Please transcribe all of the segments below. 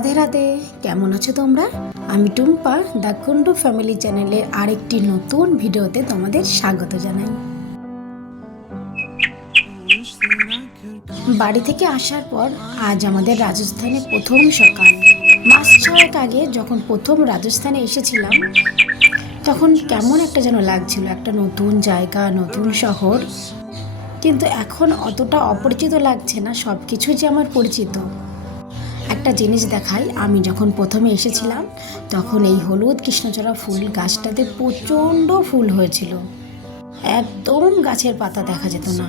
রাধে রাধে, কেমন আছো তোমরা? আমি টুম্পা, দ্য কুন্ডু ফ্যামিলি চ্যানেলের আরেকটি নতুন ভিডিওতে তোমাদের স্বাগত জানাই। বাড়ি থেকে আসার পর আজ আমাদের রাজস্থানে প্রথম সকাল। মাস ছয়েক আগে যখন প্রথম রাজস্থানে এসেছিলাম, তখন কেমন একটা যেন লাগছিল, একটা নতুন জায়গা, নতুন শহর। কিন্তু এখন অতটা অপরিচিত লাগছে না সব কিছু যে আমার পরিচিত। একটা জিনিস দেখাই। আমি যখন প্রথমে এসেছিলাম তখন এই হলুদ কৃষ্ণচূড়া ফুল গাছটাতে প্রচণ্ড ফুল হয়েছিল। একদম গাছের পাতা দেখা যেত না।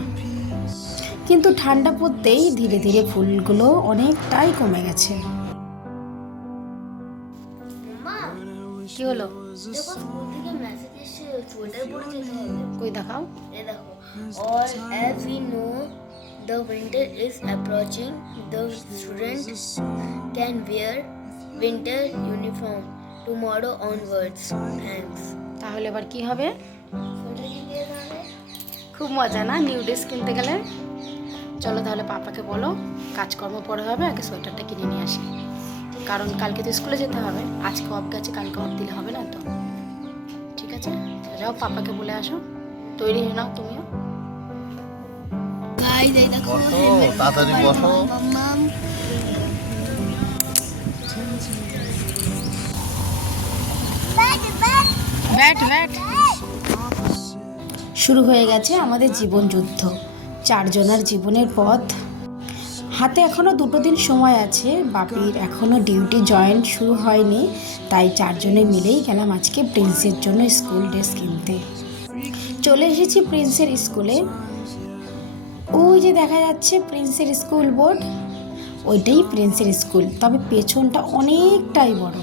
কিন্তু ঠান্ডা পড়তেই ধীরে ধীরে ফুলগুলো অনেকটাই কমে গেছে। কি হলো? কই দেখাও? দেখো as we know the winter is approaching. The students can wear winter uniform tomorrow onwards. Thanks. তাহলে এবার কি হবে? খুব মজা না? নিউ ড্রেস কিনতে গেলে? চলো তাহলে পাপাকে বলো কাজকর্ম পরে হবে আগে সোয়েটারটা কিনে নিয়ে আসি। কারণ কালকে তো স্কুলে যেতে হবে। আজকে অফ গেছে কালকে অফ দিলে হবে না তো। ঠিক আছে? যাও পাপাকে বলে আসো। তৈরি হয়ে নাও তুমিও। বসো তাড়াতাড়ি বসো। Bat bat. শুরু হয়ে গেছে আমাদের জীবন যুদ্ধ। চারজনের জীবনের পথ। হাতে এখনও দুটো দিন সময় আছে। বাপির এখনও ডিউটি জয়েন্ট শুরু হয়নি। তাই চারজনে মিলেই গেলাম আজকে প্রিন্সের জন্য স্কুল ড্রেস কিনতে। চলে এসেছি প্রিন্সের স্কুলে। ওই যে দেখা যাচ্ছে প্রিন্সের স্কুল বোর্ড, ওইটাই প্রিন্সের স্কুল, তবে পেছনটা অনেকটাই বড়।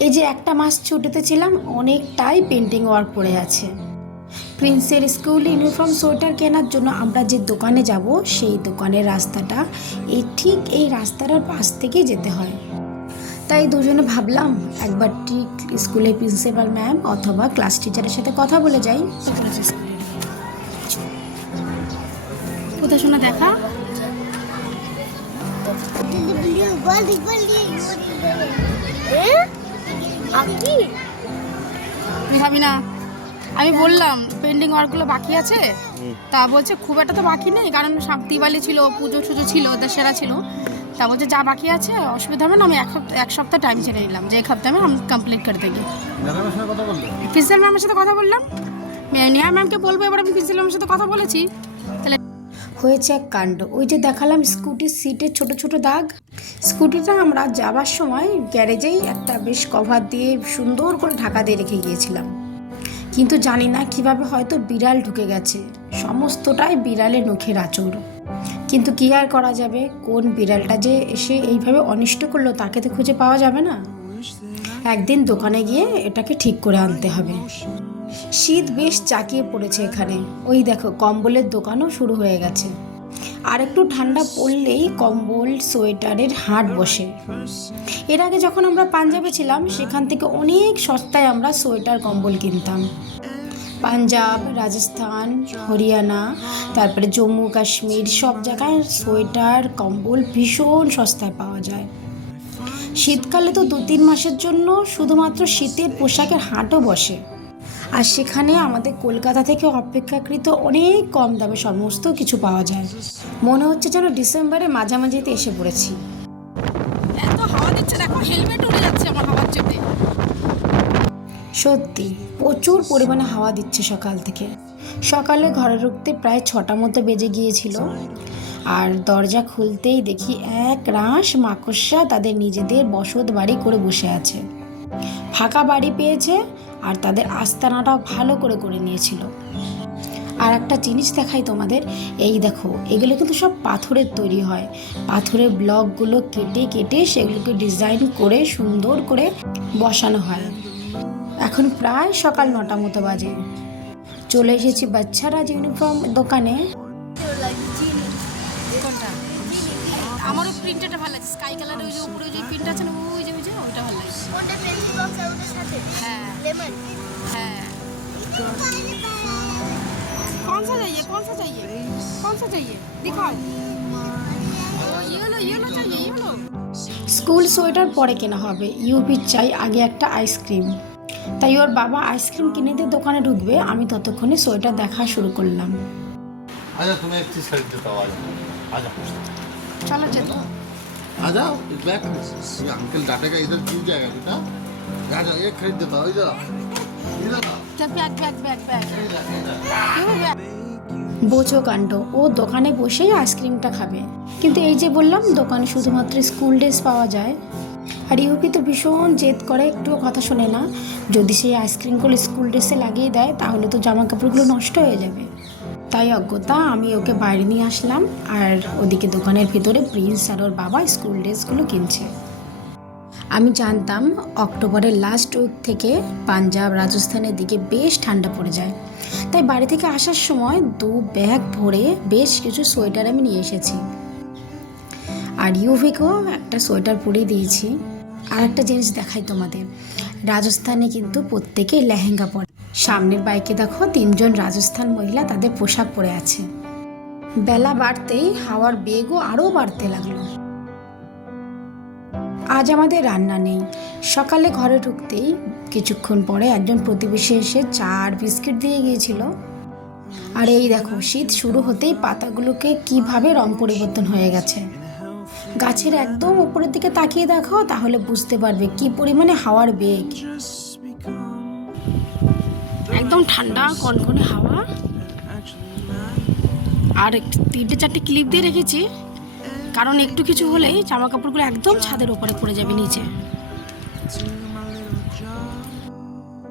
এই যে একটা মাস ছুটিতে ছিলাম, অনেকটাই পেন্টিং ওয়ার্ক পড়ে আছে। প্রিন্সের স্কুল ইউনিফর্ম সোয়েটার কেনার জন্য আমরা যে দোকানে যাব, সেই দোকানের রাস্তাটা এই ঠিক এই রাস্তাটার পাশ থেকেই যেতে হয়। তাই দুজনে ভাবলাম, একবার ঠিক স্কুলের প্রিন্সিপাল ম্যাম অথবা ক্লাস টিচারের সাথে কথা বলে যাই। শোনা দেখা? আমি বললাম পেন্ডিং ওয়ার্কগুলো বাকি আছে? তা বলছে, খুব একটা তো বাকি নেই, কারণ দিওয়ালি ছিল, পুজো টুজো ছিল, দশেরা ছিল। তা বলছে, যা বাকি আছে, অসুবিধা হবে না, আমি এক সপ্তাহ এক সপ্তাহ টাইম ছেড়ে নিলাম, যে এক সপ্তাহে আমি কমপ্লিট করে কথা বললে প্রিন্সিপাল ম্যামের সাথে কথা বললাম। নেহা ম্যামকে বলব, এবার আমি প্রিন্সিপাল ম্যামের সাথে কথা বলেছি। তাহলে হয়েছে এক কাণ্ড। ওই যে দেখালাম স্কুটির সিটে ছোট ছোট দাগ। স্কুটিটা আমরা যাবার সময় গ্যারেজেই একটা বেশ কভার দিয়ে সুন্দর করে ঢাকা দিয়ে রেখে গিয়েছিলাম। কিন্তু জানি না কীভাবে হয়তো বিড়াল ঢুকে গেছে। সমস্তটাই বিড়ালের নখের আচর কিন্তু কি আর করা যাবে? কোন বিড়ালটা যে এসে এইভাবে অনিষ্ট করল তাকে তো খুঁজে পাওয়া যাবে না। একদিন দোকানে গিয়ে এটাকে ঠিক করে আনতে হবে। শীত বেশ চাকিয়ে পড়েছে এখানে। ওই দেখো, কম্বলের দোকানও শুরু হয়ে গেছে। আর একটু ঠান্ডা পড়লেই কম্বল, সোয়েটারের হাট বসে। এর আগে যখন আমরা পাঞ্জাবে ছিলাম, সেখান থেকে অনেক সস্তায় আমরা সোয়েটার, কম্বল কিনতাম। পাঞ্জাব, রাজস্থান, হরিয়ানা, তারপরে জম্মু, কাশ্মীর, সব জায়গায় সোয়েটার, কম্বল ভীষণ সস্তায় পাওয়া যায়। শীতকালে তো দু তিন মাসের জন্য শুধুমাত্র শীতের পোশাকের হাটও বসে। আর সেখানে আমাদের কলকাতা থেকে অপেক্ষাকৃত অনেক কম দামে সমস্ত কিছু পাওয়া যায়। মনে হচ্ছে যেন ডিসেম্বরের মাঝামাঝিতে এসে পড়েছি। এত হাওয়া দিচ্ছে দেখো হেলমেট উড়ে যাচ্ছে আমার হাওয়ার চোটে সত্যি প্রচুর পরিমাণে হাওয়া দিচ্ছে সকাল থেকে। সকালে ঘরে ঢুকতে প্রায় ছটা মতো বেজে গিয়েছিল। আর দরজা খুলতেই দেখি এক রাশ মাকড়সা তাদের নিজেদের বসত বাড়ি করে বসে আছে। ফাঁকা বাড়ি পেয়েছে আর তাদের আস্তানাটাও ভালো করে করে নিয়েছিল। আর একটা জিনিস দেখাই তোমাদের এই দেখো এগুলো কিন্তু সব পাথরের তৈরি হয়। পাথরের ব্লকগুলো কেটে কেটে সেগুলোকে ডিজাইন করে সুন্দর করে বসানো হয়। এখন প্রায় সকাল নটা মতো বাজে। চলে এসেছি বাচ্চারা ইউনিফর্ম দোকানে। আমারও প্রিন্টারটা ভালো লাগছে। স্কাই কালারের ওই যে উপরে ওই যে প্রিন্ট আছে না ওই যে ওই যে ওটা ভালো লাগছে। ওটা পেন্সিল বক্স আর ওটার সাথে? হ্যাঁ। লেমন হ্যাঁ कौन सा चाहिए कौन सा चाहिए कौन सा चाहिए दिखाओ ये लो ये लो चाहिए ये लो স্কুল সোয়েটার পরে কেনা হবে ইউপির চাই আগে একটা আইসক্রিম তাই ওর বাবা আইসক্রিম কিনে দিয়ে দোকানে ঢুকবে আমি ততক্ষণে সোয়েটার দেখা শুরু করলাম আচ্ছা তুমি একটু সাইড দিতে পারো আজা চলো যেত आ जाओ इस बैग में ये अंकल डांटेगा इधर गिर जाएगा बेटा जा जाओ ये खरीद देता हूँ इधर आओ। इधर आओ, ব্যাগ ব্যাগ ব্যাগ ব্যাগ इधर, इधर। ব্যাগ বোঝো কাণ্ড ও দোকানে বসেই আইসক্রিমটা খাবে কিন্তু এই যে বললাম দোকানে শুধুমাত্র স্কুল ড্রেস পাওয়া যায় আর ইউপি তো ভীষণ জেদ করে একটুও কথা শোনে না যদি সেই আইসক্রিমগুলো স্কুল ড্রেসে লাগিয়ে দেয় তাহলে তো জামা কাপড়গুলো নষ্ট হয়ে যাবে তাই অজ্ঞতা আমি ওকে বাইরে নিয়ে আসলাম আর ওদিকে দোকানের ভিতরে প্রিন্স আর ওর বাবা স্কুল ড্রেসগুলো কিনছে আমি জানতাম অক্টোবরের লাস্ট উইক থেকে পাঞ্জাব রাজস্থানের দিকে বেশ ঠান্ডা পড়ে যায়। তাই বাড়ি থেকে আসার সময় দু ব্যাগ ভরে বেশ কিছু সোয়েটার আমি নিয়ে এসেছি। আর ইউভিকেও একটা সোয়েটার পরিয়ে দিয়েছি। আর একটা জিনিস দেখাই তোমাদের। রাজস্থানে কিন্তু প্রত্যেকে লেহেঙ্গা পরে। সামনের বাইকে দেখো তিনজন রাজস্থান মহিলা তাদের পোশাক পরে আছে। বেলা বাড়তেই হাওয়ার বেগও আরও বাড়তে লাগল। আজ আমাদের রান্না নেই। সকালে ঘরে ঢুকতেই কিছুক্ষণ পরে একজন প্রতিবেশী এসে চা আর বিস্কিট দিয়ে গিয়েছিল। আর এই দেখো, শীত শুরু হতেই পাতাগুলোকে কীভাবে রং পরিবর্তন হয়ে গেছে। গাছের একদম উপরের দিকে তাকিয়ে দেখো, তাহলে বুঝতে পারবে কি পরিমাণে হাওয়ার বেগ। একদম ঠান্ডা, কনকনে হাওয়া। আর তিনটে চারটে ক্লিপ দিয়ে রেখেছি। কারণ একটু কিছু হলেই জামা কাপড়গুলো একদম ছাদের ওপরে পড়ে যাবে নিচে।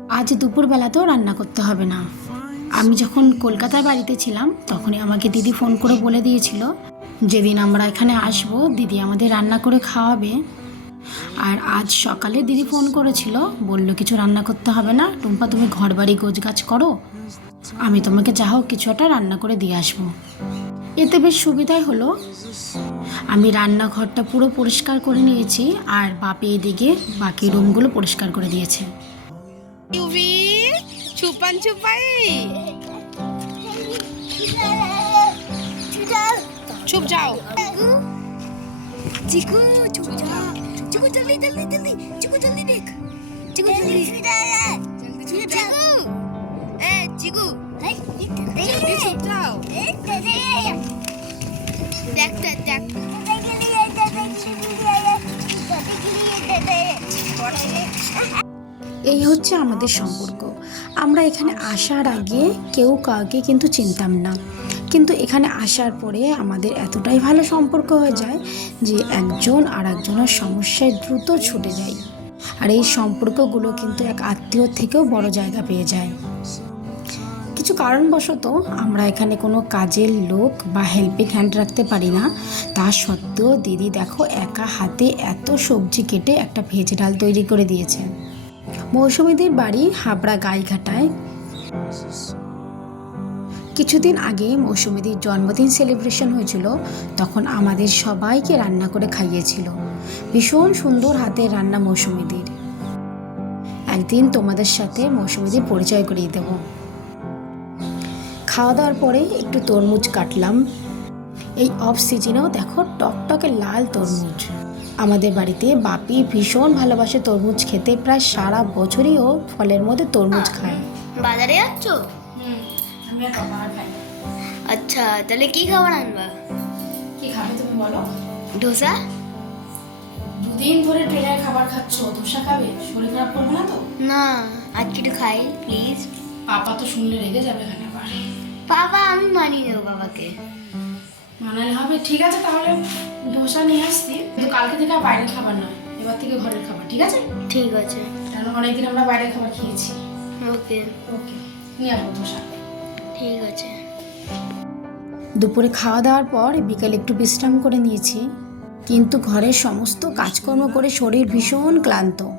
আজ দুপুরবেলাতেও রান্না করতে হবে না। আমি যখন কলকাতায় বাড়িতে ছিলাম, তখনই আমাকে দিদি ফোন করে বলে দিয়েছিল, যেদিন আমরা এখানে আসব, দিদি আমাদের রান্না করে খাওয়াবে। আর আজ সকালে দিদি ফোন করেছিল, বলল, কিছু রান্না করতে হবে না। টুম্পা, তুমি ঘর বাড়ি গোছগাছ করো। আমি তোমাকে যা হোক কিছু একটা রান্না করে দিয়ে আসব। এতে বেশ সুবিধাই হলো। আমি রান্নাঘরটা পুরো পরিষ্কার করে নিয়েছি আর বাপি এদিকে বাকি রুমগুলো পরিষ্কার করে দিয়েছে। চুপ যাও। চিকু চুপ চিকু জলদি জলদি জলদি। চিকু জলদি দেখ। চিকু জলদি। এই হচ্ছে আমাদের সম্পর্ক। আমরা এখানে আসার আগে কেউ কাউকে কিন্তু চিনতাম না। কিন্তু এখানে আসার পরে আমাদের এতটাই ভালো সম্পর্ক হয়ে যায় যে একজন আর একজনের সমস্যায় দ্রুত ছুটে যায়। আর এই সম্পর্কগুলো কিন্তু এক আত্মীয় থেকেও বড় জায়গা পেয়ে যায়। কিছু কারণবশত আমরা এখানে কোনো কাজের লোক বা হেল্পিং হ্যান্ড রাখতে পারি না। তা সত্ত্বেও দিদি দেখো একা হাতে এত সবজি কেটে একটা ভেজ ডাল তৈরি করে দিয়েছে। মৌসুমীদের বাড়ি হাবড়া গাইঘাটায়। কিছুদিন আগে মৌসুমীদের জন্মদিন সেলিব্রেশন হয়েছিল। তখন আমাদের সবাইকে রান্না করে খাইয়েছিল। ভীষণ সুন্দর হাতের রান্না মৌসুমীদের। একদিন তোমাদের সাথে মৌসুমীদের পরিচয় করিয়ে দেবো। খাওয়া দাওয়ার পরে একটু তরমুজ কাটলাম। এই অফ সিজনেও দেখো টকটকে লাল তরমুজ। আমাদের বাড়িতে বাপি ভীষণ ভালোবাসে তরমুজ খেতে। প্রায় সারা বছরই ও ফলের মধ্যে তরমুজ খায়। বাজারে যাচ্ছ? আচ্ছা তাহলে কি খাবার আনবা? কি খাবে তুমি বলো? ডোসা দুদিন ধরে ট্রেনের খাবার খাচ্ছ ধোসা খাবে? শরীর খারাপ করবে না তো? না আজ একটু খাই প্লিজ পাপা তো শুনলে রেগে যাবে এখানে আবার। বাবা আমি মানিয়ে নেব বাবাকে। মানালে হবে ঠিক আছে তাহলে ধোসা নিয়ে আসছি। কিন্তু কালকে থেকে আর বাইরের খাবার না এবার থেকে ঘরের খাবার ঠিক আছে? ঠিক আছে। কারণ অনেকদিন আমরা বাইরের খাবার খেয়েছি। ওকে। ওকে নিয়ে আসব ধোসা। ঠিক আছে। দুপুরে খাওয়া দাওয়ার পর বিকেলে একটু বিশ্রাম করে নিয়েছি। কিন্তু ঘরের সমস্ত কাজকর্ম করে শরীর ভীষণ ক্লান্ত।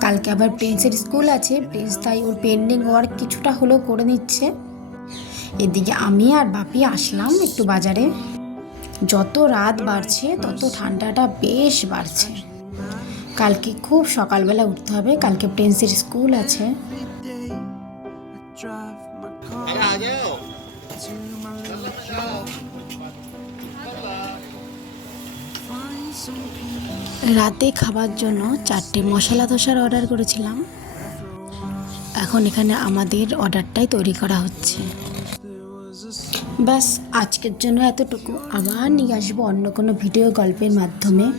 কালকে আবার প্রিন্সের স্কুল আছে প্রিন্স তাই ওর পেন্ডিং ওয়ার্ক কিছুটা হলেও করে নিচ্ছে। এদিকে আমি আর বাপি আসলাম একটু বাজারে। যত রাত বাড়ছে, তত ঠান্ডাটা বেশ বাড়ছে। কালকে খুব সকালবেলা উঠতে হবে, কালকে প্রিন্সের স্কুল আছে। রাতে খাবার জন্য চারটে মশলা ধোসার অর্ডার করেছিলাম। এখন এখানে আমাদের অর্ডারটাই তৈরি করা হচ্ছে। ব্যাস, আজকের জন্য এতটুকু। আবার নিয়ে আসব অন্য কোনো ভিডিও গল্পের মাধ্যমে।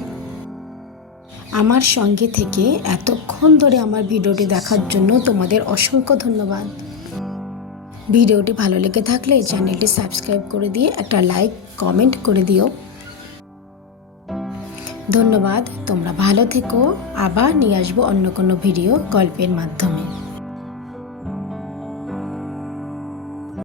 আমার সঙ্গে থেকে এতক্ষণ ধরে আমার ভিডিওটি দেখার জন্য তোমাদের অসংখ্য ধন্যবাদ। ভিডিওটি ভালো লেগে থাকলে চ্যানেলটি সাবস্ক্রাইব করে দিয়ে একটা লাইক, কমেন্ট করে দিও। ধন্যবাদ, তোমরা ভালো থেকো। আবার নিয়ে আসব অন্য কোনো ভিডিও গল্পের মাধ্যমে।